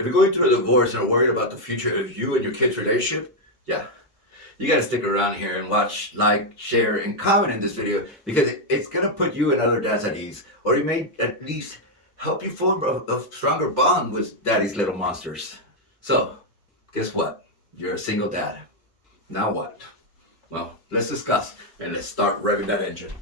If you're going through a divorce and are worried about the future of you and your kids' relationship, yeah, you gotta stick around here and watch, like, share, and comment in this video because it's gonna put you and other dads at ease, or it may at least help you form a stronger bond with daddy's little monsters. So, guess what? You're a single dad. Now what? Well, let's discuss and let's start revving that engine.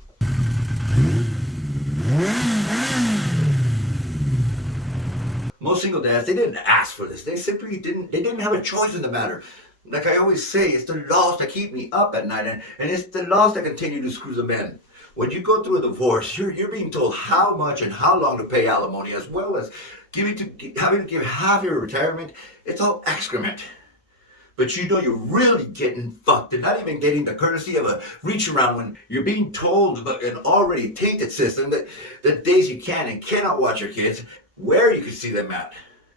Most single dads, they didn't ask for this. They simply didn't have a choice in the matter. Like I always say, it's the laws that keep me up at night, and it's the laws that continue to screw the men. When you go through a divorce, you're being told how much and how long to pay alimony, as well as having to give half your retirement. It's all excrement. But you know you're really getting fucked and not even getting the courtesy of a reach around when you're being told about an already tainted system that the days you can and cannot watch your kids, where you can see them at.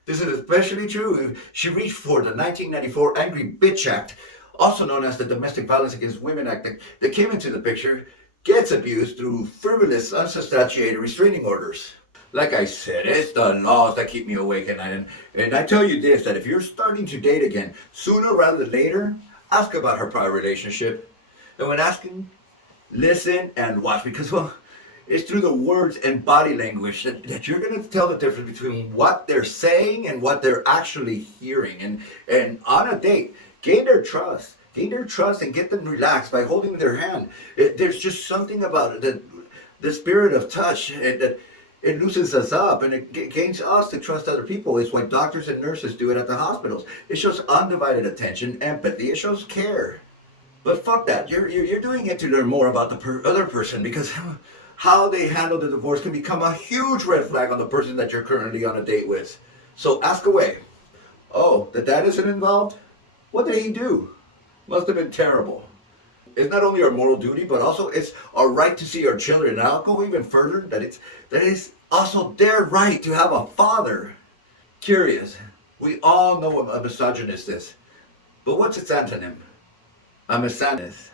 This is especially true if she reached for the 1994 Angry Bitch Act, also known as the Domestic Violence Against Women Act, that came into the picture, gets abused through frivolous, unsubstantiated restraining orders. Like I said, it's the laws that keep me awake at night. And I tell you this, that if you're starting to date again, sooner rather than later, ask about her prior relationship. And when asking, listen and watch, because, well, it's through the words and body language that you're going to tell the difference between what they're saying and what they're actually hearing. And on a date, gain their trust. Gain their trust and get them relaxed by holding their hand. There's just something about it, the spirit of touch, that it loosens us up and it gains us to trust other people. It's why doctors and nurses do it at the hospitals. It shows undivided attention, empathy. It shows care. But fuck that. You're doing it to learn more about the other person, because how they handle the divorce can become a huge red flag on the person that you're currently on a date with. So ask away. Oh, the dad isn't involved? What did he do? Must have been terrible. It's not only our moral duty, but also it's our right to see our children. And I'll go even further, that it's also their right to have a father. Curious. We all know what a misogynist is. But what's its antonym? A misogynist.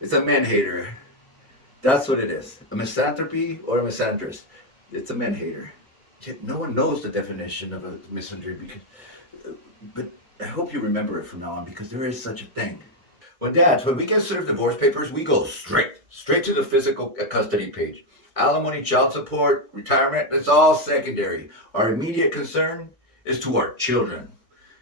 It's a man-hater. That's what it is. A misanthropy or a misandrist. It's a man-hater. Yet no one knows the definition of a misanthropy. But I hope you remember it from now on, because there is such a thing. Well, dads, when we get served divorce papers, we go straight to the physical custody page. Alimony, child support, retirement, it's all secondary. Our immediate concern is to our children.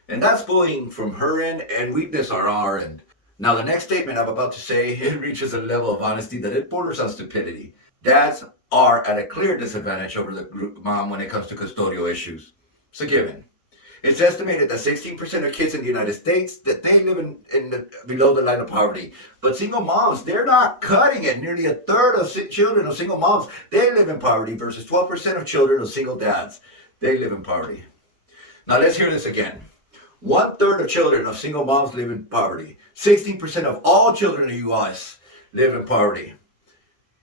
And that's bullying from her end and weakness on our end. Now, the next statement I'm about to say, it reaches a level of honesty that it borders on stupidity. Dads are at a clear disadvantage over the group mom when it comes to custodial issues. It's a given. It's estimated that 16% of kids in the United States, that they live below the line of poverty. But single moms, they're not cutting it. Nearly a third of children of single moms, they live in poverty, versus 12% of children of single dads, they live in poverty. Now let's hear this again. 1/3 of children of single moms live in poverty. 16% of all children in the U.S. live in poverty.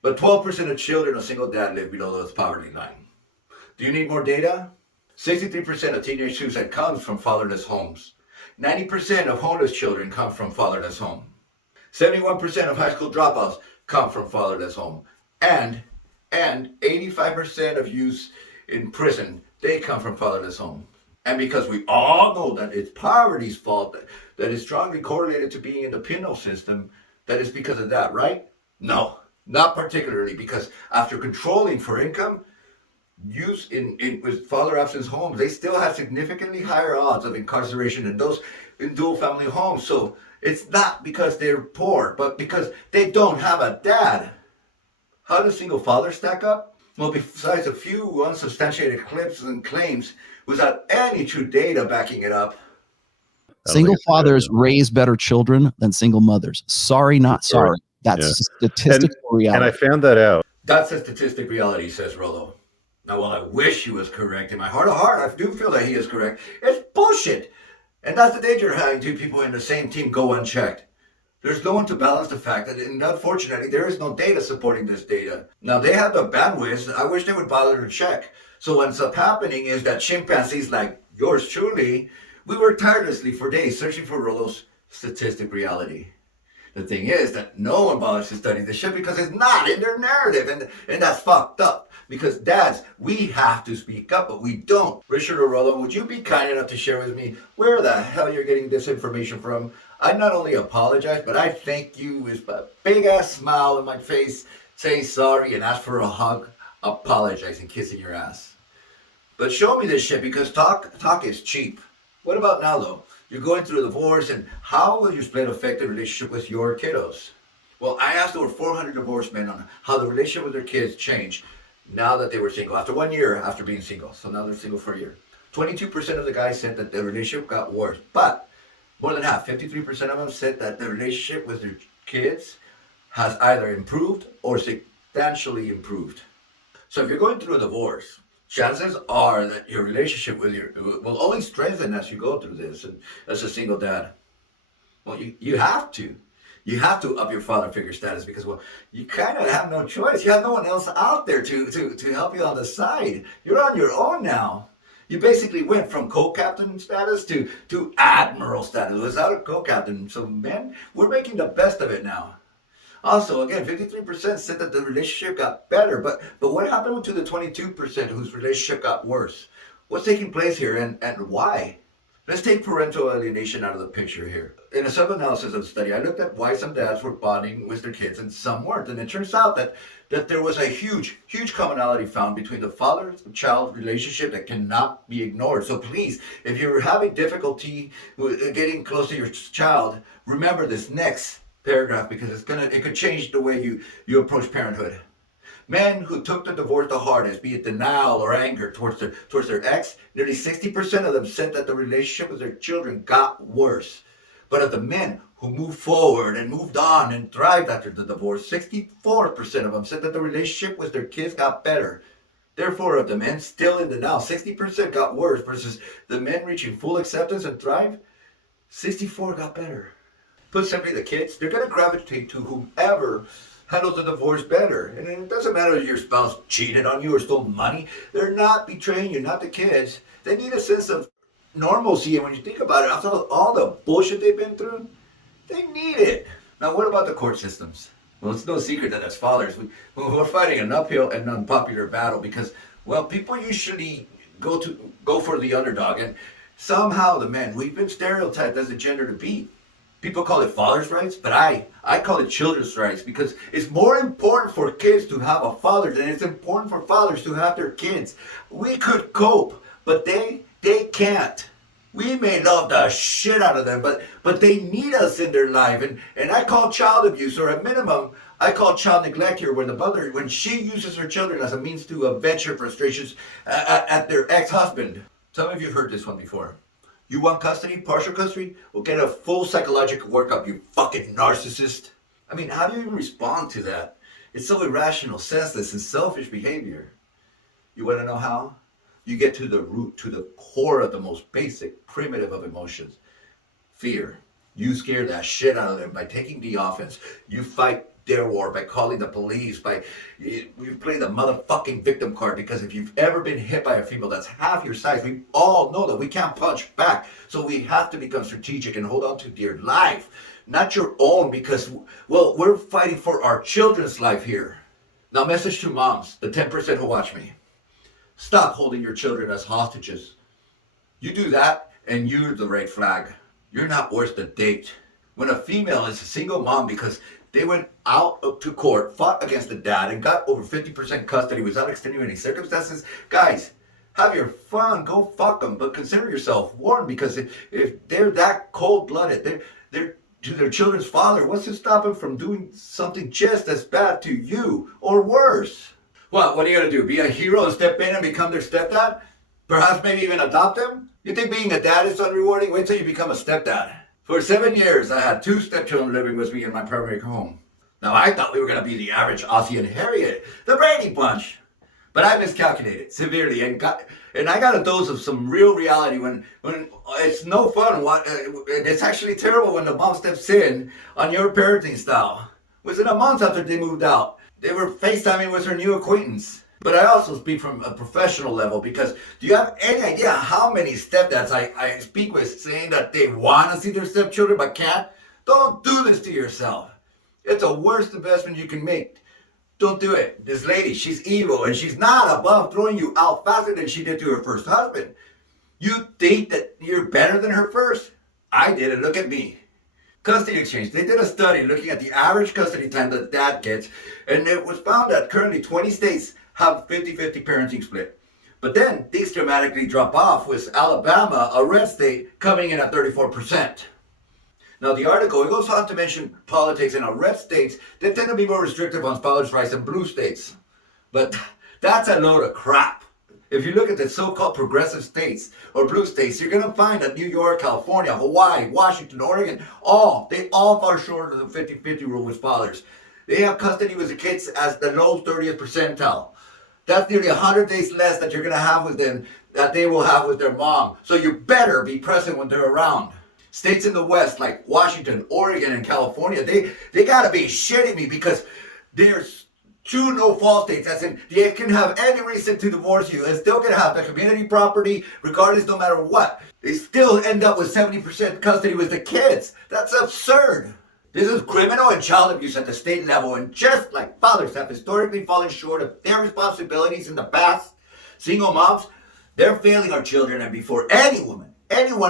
But 12% of children of single dad live below the poverty line. Do you need more data? 63% of teenage suicide comes from fatherless homes. 90% of homeless children come from fatherless home. 71% of high school dropouts come from fatherless home. And 85% of youth in prison, they come from fatherless home. And because we all know that it's poverty's fault, that is strongly correlated to being in the penal system, that is because of that, right? No, not particularly, because after controlling for income, youth with father absence homes, they still have significantly higher odds of incarceration than those in dual family homes. So it's not because they're poor, but because they don't have a dad. How does single fathers stack up? Well, besides a few unsubstantiated clips and claims without any true data backing it up. Single fathers raise better children than single mothers. Sorry, not sorry. That's a statistical reality. And I found that out. That's a statistic reality, says Rollo. Now, while I wish he was correct, in my heart of heart, I do feel that he is correct. It's bullshit. And that's the danger of having two people in the same team go unchecked. There's no one to balance the fact that, and unfortunately, there is no data supporting this data. Now, they have the bandwidth. I wish they would bother to check. So what ends up happening is that chimpanzees like yours truly, we work tirelessly for days searching for Rollo's statistic reality. The thing is that no one bothers to study this shit because it's not in their narrative, and that's fucked up. Because dads, we have to speak up, but we don't. Richard Orello, would you be kind enough to share with me where the hell you're getting this information from? I not only apologize, but I thank you with a big ass smile on my face, saying sorry and ask for a hug, apologize and kissing your ass. But show me this shit because talk is cheap. What about now though? You're going through a divorce, and how will your split affect the relationship with your kiddos? Well, I asked over 400 divorced men on how the relationship with their kids changed now that they were single, after 1 year after being single. So now they're single for a year. 22% of the guys said that the relationship got worse, but more than half, 53% of them said that the relationship with their kids has either improved or substantially improved. So if you're going through a divorce, chances are that your relationship with your will only strengthen as you go through this. And as a single dad, well, you have to. You have to up your father figure status because, well, you kind of have no choice. You have no one else out there to help you on the side. You're on your own now. You basically went from co-captain status to admiral status without a co-captain. So, man, we're making the best of it now. Also, again, 53% said that the relationship got better, but what happened to the 22% whose relationship got worse? What's taking place here and why? Let's take parental alienation out of the picture here. In a sub-analysis of the study, I looked at why some dads were bonding with their kids and some weren't. And it turns out that there was a huge commonality found between the father-child relationship that cannot be ignored. So please, if you're having difficulty with getting close to your child, remember this next paragraph because it could change the way you approach parenthood. Men who took the divorce the hardest, be it denial or anger towards their ex, nearly 60% of them said that the relationship with their children got worse. But of the men who moved forward and moved on and thrived after the divorce, 64% of them said that the relationship with their kids got better. Therefore, of the men still in denial, 60% got worse versus the men reaching full acceptance and thrive, 64 got better. Put simply, the kids, they're going to gravitate to whomever handles the divorce better. And it doesn't matter if your spouse cheated on you or stole money. They're not betraying you, not the kids. They need a sense of normalcy. And when you think about it, after all the bullshit they've been through, they need it. Now, what about the court systems? Well, it's no secret that as fathers, we're fighting an uphill and unpopular battle because, well, people usually go for the underdog. And somehow the men, we've been stereotyped as the gender to be. People call it father's rights, but I call it children's rights because it's more important for kids to have a father than it's important for fathers to have their kids. We could cope, but they can't. We may love the shit out of them, but they need us in their life. And I call child abuse, or at minimum, I call child neglect here when the mother, when she uses her children as a means to vent her frustrations at their ex-husband. Some of you have heard this one before. You want custody, partial custody? Well, get a full psychological workup, you fucking narcissist. I mean, how do you even respond to that? It's so irrational, senseless, and selfish behavior. You want to know how? You get to the root, to the core of the most basic, primitive of emotions. Fear. You scare that shit out of them by taking the offense. You fight their war by calling the police, you play the motherfucking victim card, because if you've ever been hit by a female that's half your size, we all know that we can't punch back. So we have to become strategic and hold on to dear life, not your own, because, well, we're fighting for our children's life here. Now, message to moms, the 10% who watch me. Stop holding your children as hostages. You do that, and you're the red flag. You're not worth the date. When a female is a single mom because they went out to court, fought against the dad, and got over 50% custody without extenuating circumstances, guys, have your fun, go fuck them, but consider yourself warned, because if they're that cold-blooded, they're to their children's father, what's to stop them from doing something just as bad to you, or worse? What are you going to do, be a hero and step in and become their stepdad? Perhaps maybe even adopt them? You think being a dad is unrewarding? Wait till you become a stepdad. For 7 years, I had 2 stepchildren living with me in my primary home. Now, I thought we were going to be the average Aussie and Harriet, the Brady Bunch. But I miscalculated severely, and I got a dose of some real reality when it's no fun. It's actually terrible when the mom steps in on your parenting style. Within a month after they moved out, they were FaceTiming with her new acquaintance. But I also speak from a professional level, because do you have any idea how many stepdads I speak with saying that they want to see their stepchildren but can't? Don't do this to yourself. It's the worst investment you can make. Don't do it. This lady, she's evil, and she's not above throwing you out faster than she did to her first husband. You think that you're better than her first? I didn't. Look at me. Custody exchange. They did a study looking at the average custody time that dad gets, and it was found that currently 20 states have 50-50 parenting split. But then these dramatically drop off, with Alabama, a red state, coming in at 34%. Now, the article, it goes on to mention politics in red states. They tend to be more restrictive on fatherless rights than blue states. But that's a load of crap. If you look at the so-called progressive states or blue states, you're going to find that New York, California, Hawaii, Washington, Oregon, they all fall short of the 50-50 rule with fathers. They have custody with the kids as the low 30th percentile. That's nearly 100 days less that you're going to have with them that they will have with their mom. So you better be present when they're around. States in the West like Washington, Oregon, and California, they got to be shitting me, because there's true no-fault states, as in they can have any reason to divorce you and still gonna have the community property regardless, no matter what. They still end up with 70% custody with the kids. That's absurd. This is criminal and child abuse at the state level, and just like fathers have historically fallen short of their responsibilities in the past, single moms, they're failing our children. And before anyone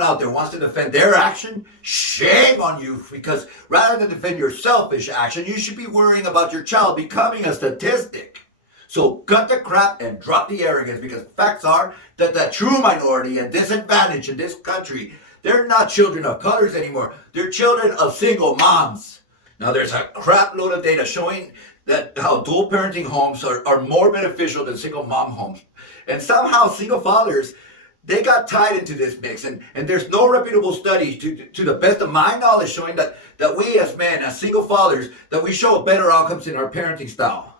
out there wants to defend their action, shame on you, because rather than defend your selfish action, you should be worrying about your child becoming a statistic. So cut the crap and drop the arrogance, because facts are that the true minority and disadvantaged in this country, they're not children of colors anymore. They're children of single moms. Now, there's a crap load of data showing that how dual parenting homes are more beneficial than single mom homes. And somehow single fathers, they got tied into this mix, and there's no reputable studies to the best of my knowledge showing that we as men, as single fathers, that we show better outcomes in our parenting style.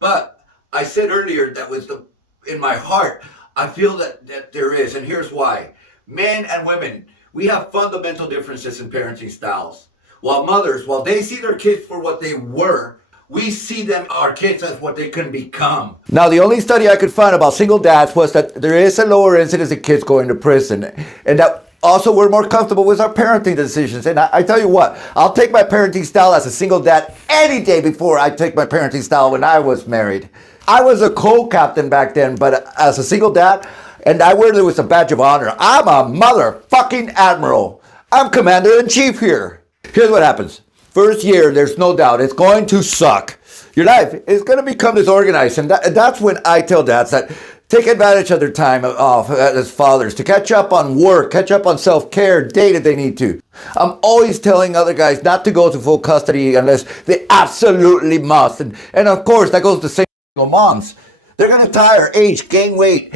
But I said earlier that in my heart, I feel that there is, and here's why. Men and women, we have fundamental differences in parenting styles. While mothers, while they see their kids for what they were, we see them, our kids, as what they can become. Now, the only study I could find about single dads was that there is a lower incidence of kids going to prison, and that also we're more comfortable with our parenting decisions. And I tell you what, I'll take my parenting style as a single dad any day before I take my parenting style when I was married. I was a co-captain back then, but as a single dad, and I wear it with a badge of honor. I'm a motherfucking admiral. I'm commander-in-chief here. Here's what happens. First year, there's no doubt, it's going to suck. Your life is going to become disorganized, and that's when I tell dads that take advantage of their time off as fathers to catch up on work, catch up on self-care, date if they need to. I'm always telling other guys not to go to full custody unless they absolutely must. And of course, that goes to single moms. They're going to tire, age, gain weight,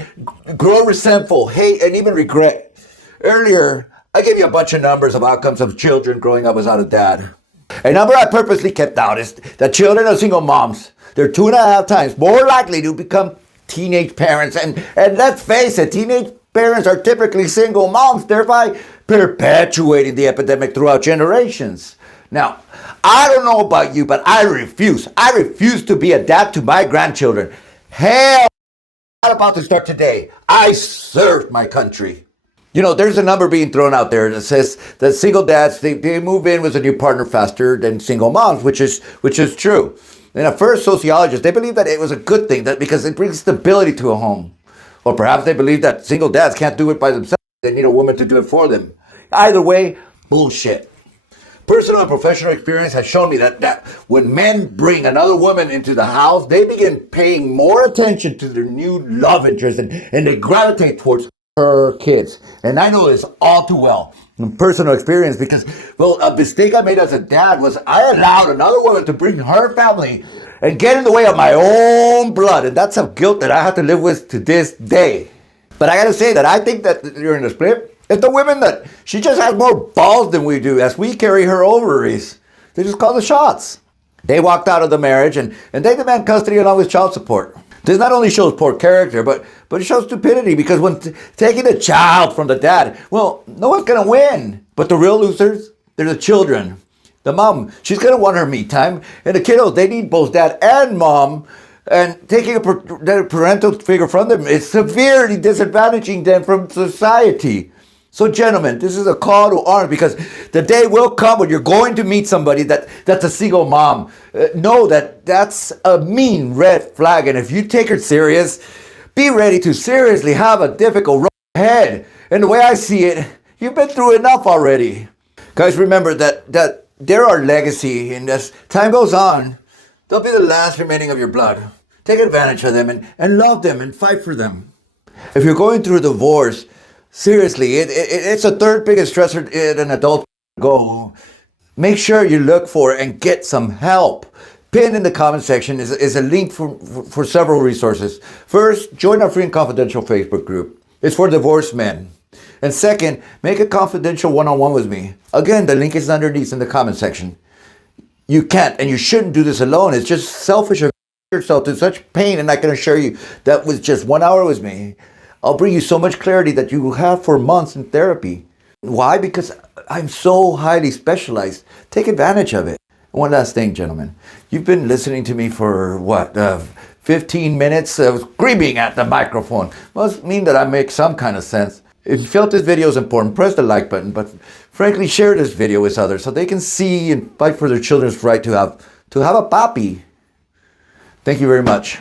grow resentful, hate, and even regret. Earlier, I gave you a bunch of numbers of outcomes of children growing up without a dad. A number I purposely kept out is that children of single moms, they're 2.5 times more likely to become teenage parents. And let's face it, teenage parents are typically single moms, thereby perpetuating the epidemic throughout generations. Now, I don't know about you, but I refuse. I refuse to be a dad to my grandchildren. Hell, I'm not about to start today. I served my country. You know, there's a number being thrown out there that says that single dads, they move in with a new partner faster than single moms, which is true. And at first, sociologists, they believe that it was a good thing, that because it brings stability to a home. Or perhaps they believe that single dads can't do it by themselves. They need a woman to do it for them. Either way, bullshit. Personal and professional experience has shown me that when men bring another woman into the house, they begin paying more attention to their new love interest, and they gravitate towards her kids. And I know this all too well from personal experience, because, well, a mistake I made as a dad was I allowed another woman to bring her family and get in the way of my own blood. And that's a guilt that I have to live with to this day. But I gotta say that I think that during the split, it's the women that she just has more balls than we do, as we carry her ovaries. They just call the shots. They walked out of the marriage and they demand custody along with child support. This not only shows poor character, but it shows stupidity, because when taking the child from the dad, well, no one's going to win. But the real losers, they're the children. The mom, she's going to want her me time. And the kiddos, they need both dad and mom. And taking their parental figure from them is severely disadvantaging them from society. So, gentlemen, this is a call to arms because the day will come when you're going to meet somebody that's a single mom. Know that that's a mean red flag, and if you take her serious, be ready to seriously have a difficult road ahead. And the way I see it, you've been through enough already. Guys, remember that they're our legacy, and as time goes on, they'll be the last remaining of your blood. Take advantage of them and love them and fight for them. If you're going through a divorce, seriously, it's the third biggest stressor in an adult go. Make sure you look for and get some help. Pinned in the comment section is a link for several resources. First, join our free and confidential Facebook group. It's for divorced men. And second, make a confidential one-on-one with me. Again, the link is underneath in the comment section. You can't and you shouldn't do this alone. It's just selfish of yourself to such pain, and I can assure you that with just 1 hour with me, I'll bring you so much clarity that you will have for months in therapy. Why? Because I'm so highly specialized. Take advantage of it. One last thing, gentlemen. You've been listening to me for 15 minutes screaming at the microphone. Must mean that I make some kind of sense. If you felt this video is important, press the like button. But frankly, share this video with others so they can see and fight for their children's right to have a papi. Thank you very much.